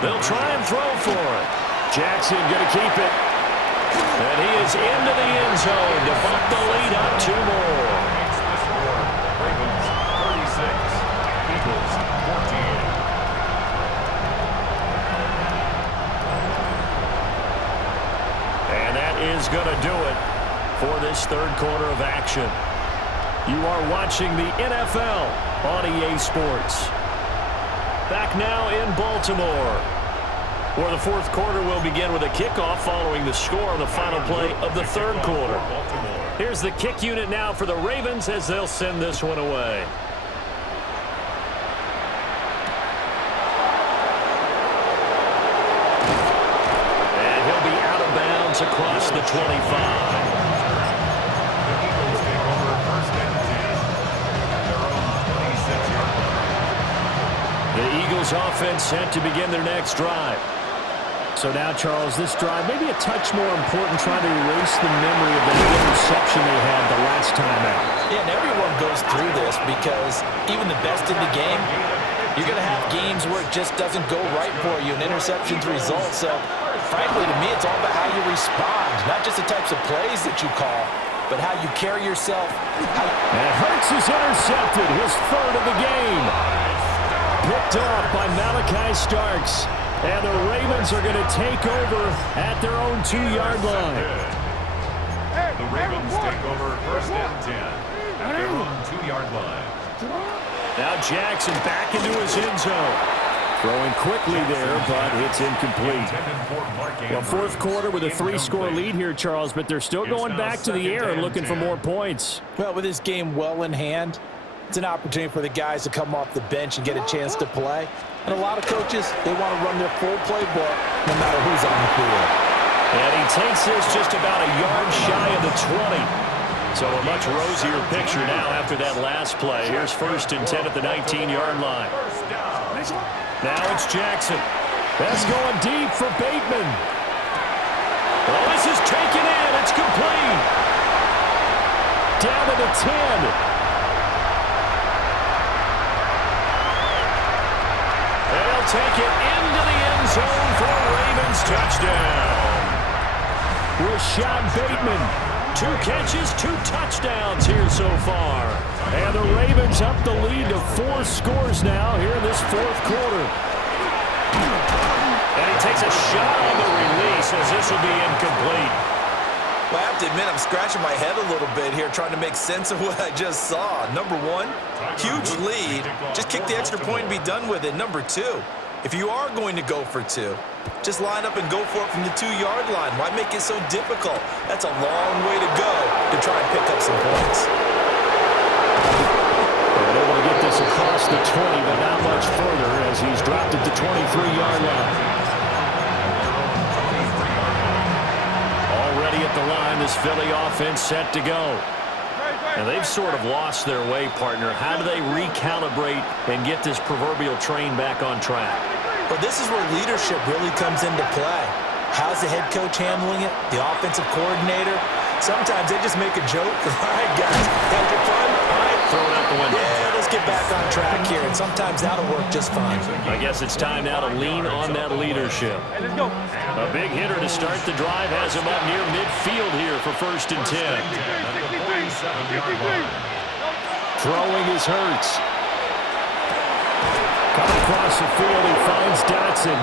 They'll try and throw for it. Jackson going to keep it. And he is into the end zone to bump the lead up 2 more. Ravens 36, Eagles 14. And that is going to do it for this third quarter of action. You are watching the NFL on EA Sports. Back now in Baltimore, where the fourth quarter will begin with a kickoff following the score on the final play of the third quarter. Here's the kick unit now for the Ravens as they'll send this one away. And he'll be out of bounds across the 25. The Eagles offense set to begin their next drive. So now, Charles, this drive may be a touch more important, trying to erase the memory of that interception they had the last time out. Yeah, and everyone goes through this because even the best in the game, you're going to have games where it just doesn't go right for you, and interceptions result. So, frankly, to me, it's all about how you respond, not just the types of plays that you call, but how you carry yourself. And Hurts is intercepted, his third of the game. Picked off by Malachi Starks. And the Ravens are going to take over at their own 2-yard line. The Ravens take over first and 10 at their own 2-yard line. Now Jackson back into his end zone. Throwing quickly there, but it's incomplete. Well, fourth quarter with a 3-score lead here, Charles, but they're still going back to the air and looking for more points. Well, with this game well in hand, it's an opportunity for the guys to come off the bench and get a chance to play. And a lot of coaches, they want to run their full playbook no matter who's on the field. And he takes this just about a yard shy of the 20. So a much rosier picture now after that last play. Here's first and 10 at the 19-yard line. Now it's Jackson. That's going deep for Bateman. Well, this is taken in. It's complete. Down to the 10. They'll take it into the end zone for a Ravens touchdown. Rashad Bateman, 2 catches, 2 touchdowns here so far. And the Ravens up the lead to 4 scores now here in this fourth quarter. And he takes a shot on the release as this will be incomplete. Well, I have to admit, I'm scratching my head a little bit here trying to make sense of what I just saw. Number one, huge lead. Just kick the extra point and be done with it. Number two, if you are going to go for 2, just line up and go for it from the 2-yard line. Why make it so difficult? That's a long way to go to try and pick up some points. And able to get this across the 20, but not much further as he's dropped at the 23-yard line. Already at the line, this Philly offense set to go. And they've sort of lost their way, partner. How do they recalibrate and get this proverbial train back on track? Well, this is where leadership really comes into play. How's the head coach handling it? The offensive coordinator? Sometimes they just make a joke. All right, guys, having fun? All right. Throw it out the window. Yeah, let's get back on track here. And sometimes that'll work just fine. I guess it's time now to lean on that leadership. Hey, let's go. A big hitter to start the drive has him up near midfield here for first and 10. Throwing is Hurts. Coming across the field, he finds Dotson.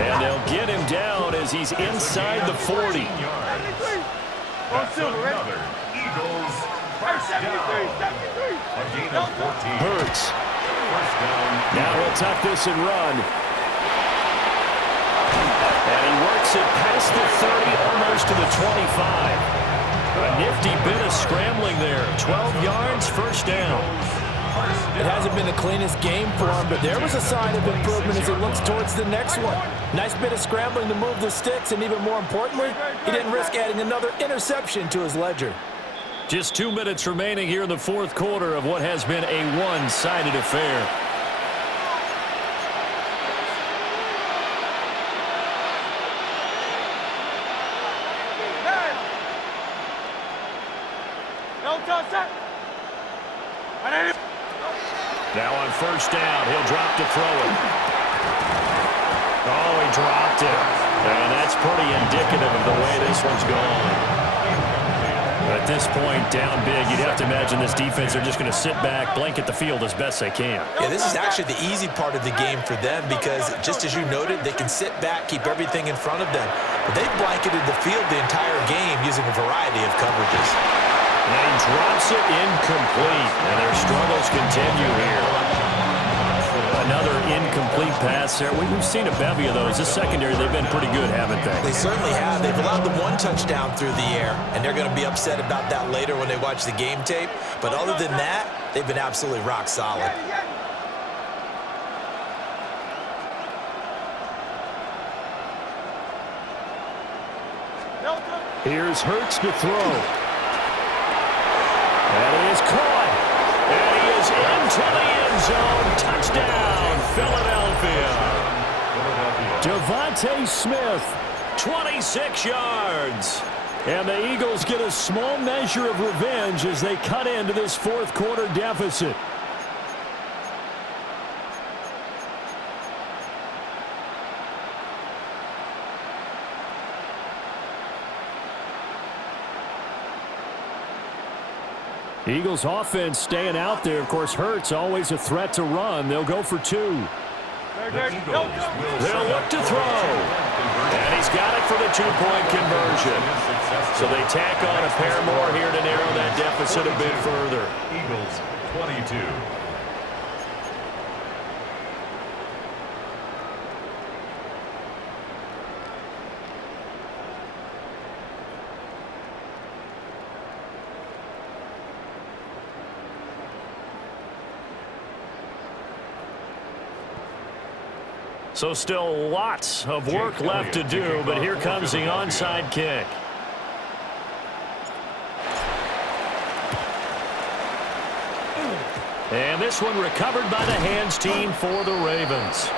And they'll get him down as he's inside the 40. Hurts. Now he'll tuck this and run. And he works it past the 30, almost to the 25. A nifty bit of scrambling there. 12 yards, first down. It hasn't been the cleanest game for him, but there was a sign of improvement as he looks towards the next one. Nice bit of scrambling to move the sticks, and even more importantly, he didn't risk adding another interception to his ledger. Just 2 minutes remaining here in the fourth quarter of what has been a one-sided affair. Now on first down. He'll drop to throw it. Oh, he dropped it. And that's pretty indicative of the way this one's going. At this point, down big, you'd have to imagine this defense, they're just going to sit back, blanket the field as best they can. Yeah, this is actually the easy part of the game for them because, just as you noted, they can sit back, keep everything in front of them. But they've blanketed the field the entire game using a variety of coverages. And he drops it incomplete, and their struggles continue here. Another incomplete pass there. We've seen a bevy of those. This secondary, they've been pretty good, haven't they? They certainly have. They've allowed the one touchdown through the air, and they're going to be upset about that later when they watch the game tape. But other than that, they've been absolutely rock solid. Here's Hurts to throw. And he is caught. And he is into the end zone. Touchdown, Philadelphia. Devontae Smith, 26 yards. And the Eagles get a small measure of revenge as they cut into this fourth quarter deficit. Eagles offense staying out there. Of course, Hurts always a threat to run. They'll go for two. They'll look to throw. And he's got it for the two-point conversion. So they tack on a pair more here to narrow that deficit a bit further. Eagles 22. So still lots of work left to do, but here comes the onside kick. And this one recovered by the hands team for the Ravens.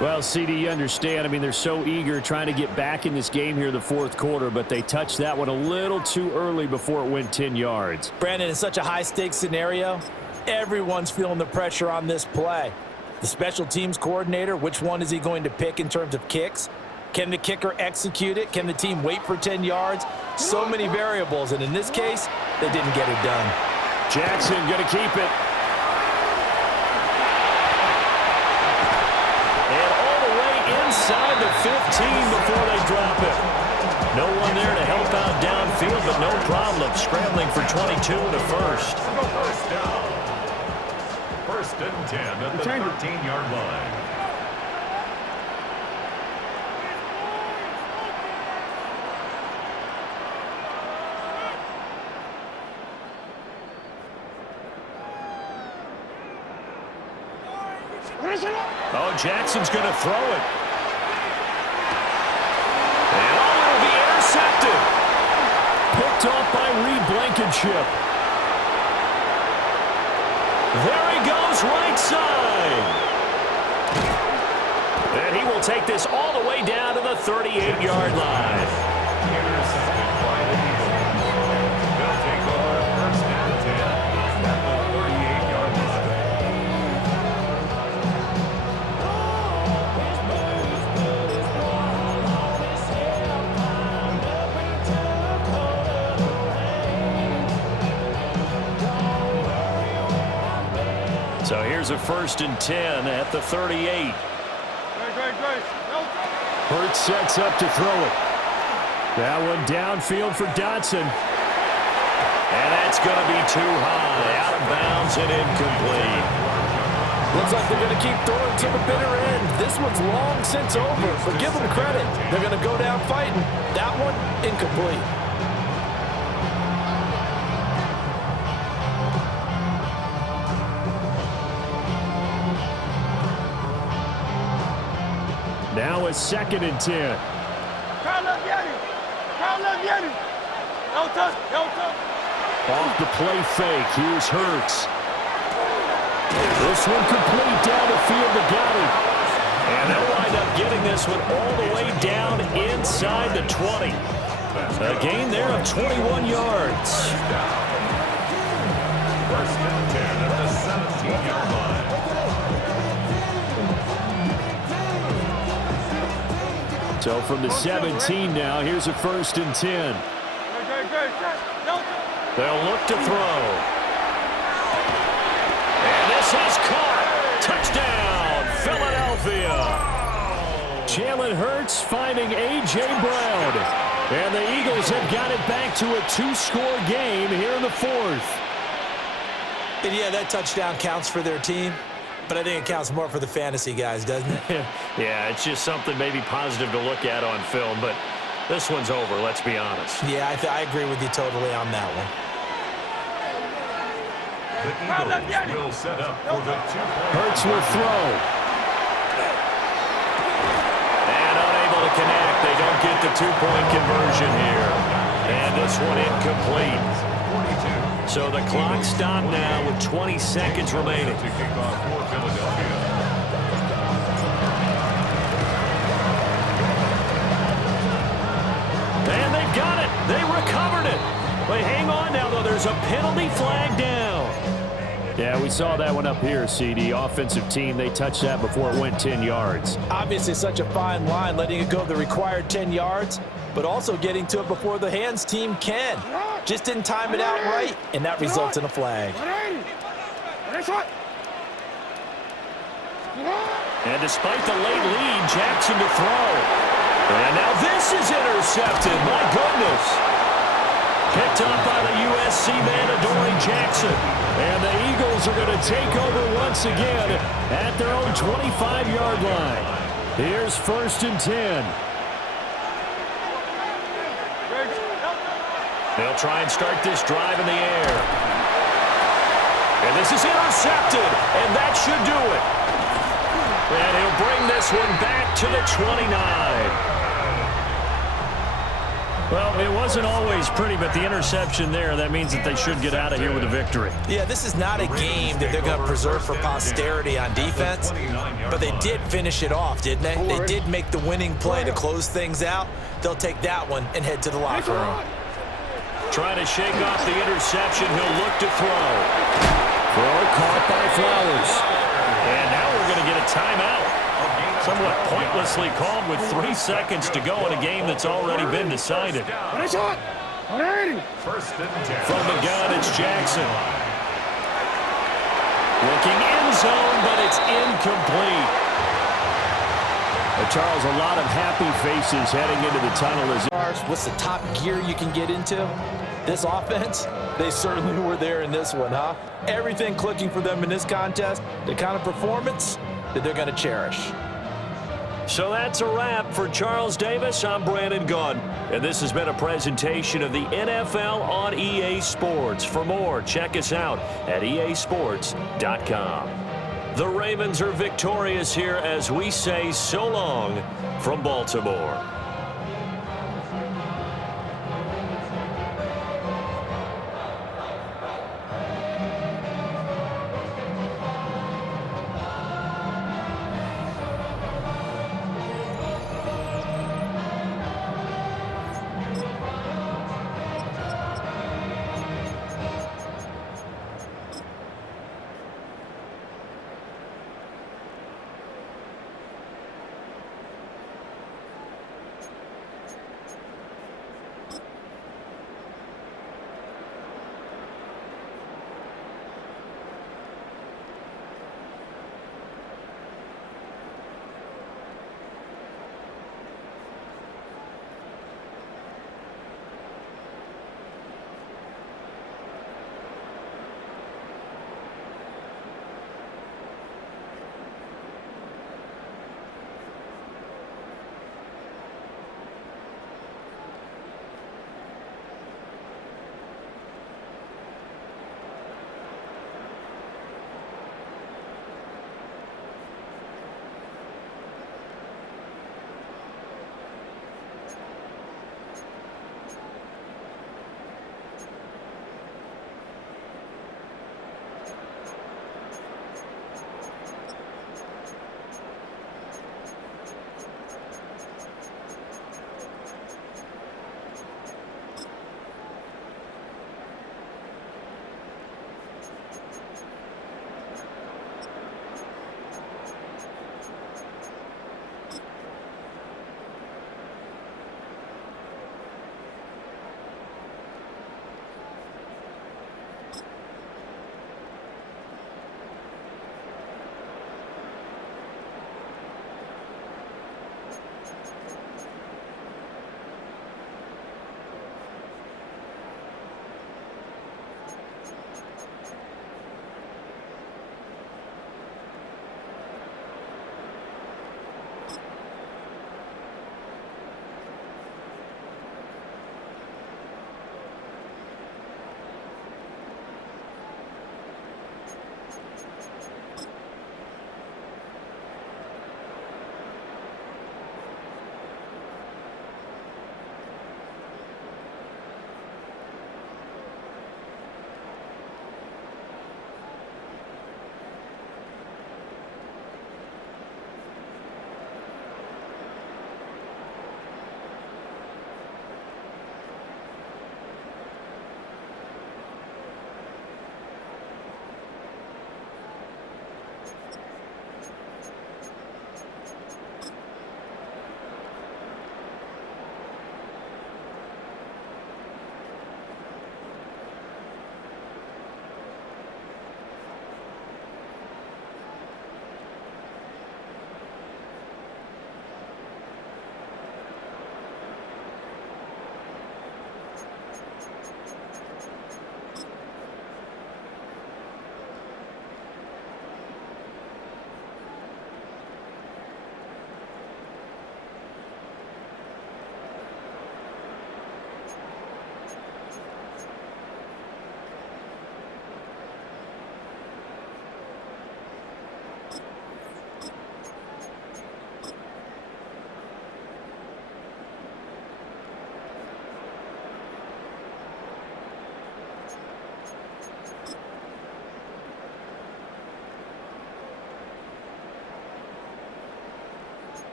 Well, CD, you understand. I mean, they're so eager trying to get back in this game here in the fourth quarter, but they touched that one a little too early before it went 10 yards. Brandon, in such a high-stakes scenario, everyone's feeling the pressure on this play. The special teams coordinator, which one is he going to pick in terms of kicks? Can the kicker execute it? Can the team wait for 10 yards? So many variables, and in this case, they didn't get it done. Jackson going to keep it. Inside the 15 before they drop it. No one there to help out downfield, but no problem scrambling for 22 and a first. First down. First and 10 at the 13-yard line. Oh, Jackson's going to throw it. And oh, it'll be intercepted. Picked off by Reed Blankenship. There he goes, right side. And he will take this all the way down to the 38-yard line. Intercepted by the Eagles. They'll take over first and 10 at the 38-yard line. So here's a first and 10 at the 38. Hurts sets up to throw it. That one downfield for Dotson. And that's going to be too high. Out of bounds and incomplete. Looks like they're going to keep throwing to the bitter end. This one's long since over, but give them credit. They're going to go down fighting. That one, incomplete. Now a second and 10. Off the play fake. Here's Hurts. This one complete down the field to Goddard. And they'll wind up getting this one all the way down inside the 20. offense. A gain there of 21 yards. First and 10 at the 17-yard line. So from the 17 now, here's a first and 10. They'll look to throw. And this is caught. Touchdown, Philadelphia. Jalen Hurts finding A.J. Brown. And the Eagles have got it back to a 2-score game here in the fourth. And yeah, that touchdown counts for their team, but I think it counts more for the fantasy guys, doesn't it? Yeah, it's just something maybe positive to look at on film, but this one's over, let's be honest. Yeah, I agree with you totally on that one. The Eagles will set up for the 2-point. Hurts will throw. And unable to connect. They don't get the 2-point conversion here. And this one incomplete. 42. So the clock stopped now with 20 seconds remaining. To kick off for Philadelphia. And they've got it. They recovered it. But hang on now, though. There's a penalty flag down. Yeah, we saw that one up here, CD. Offensive team, they touched that before it went 10 yards. Obviously such a fine line, letting it go the required 10 yards, but also getting to it before the hands team can. Just didn't time it out right, and that results in a flag. And despite the late lead, Jackson to throw. And now this is intercepted. My goodness. Picked up by the USC man, Adoree Jackson. And the Eagles are going to take over once again at their own 25-yard line. Here's first and 10. They'll try and start this drive in the air. And this is intercepted, and that should do it. And he'll bring this one back to the 29. Well, it wasn't always pretty, but the interception there, that means that they should get out of here with a victory. Yeah, this is not a game that they're going to preserve for posterity on defense, but they did finish it off, didn't they? They did make the winning play to close things out. They'll take that one and head to the locker room. Trying to shake off the interception. He'll look to throw. Throw caught by Flowers. And now we're going to get a timeout. Somewhat pointlessly called with 3 seconds to go in a game that's already been decided. First and 10. From the gun, it's Jackson. Looking end zone, but it's incomplete. Charles, a lot of happy faces heading into the tunnel. What's the top gear you can get into? This offense, they certainly were there in this one, huh? Everything clicking for them in this contest, the kind of performance that they're going to cherish. So that's a wrap for Charles Davis. I'm Brandon Gunn, and this has been a presentation of the NFL on EA Sports. For more, check us out at easports.com. The Ravens are victorious here as we say so long from Baltimore.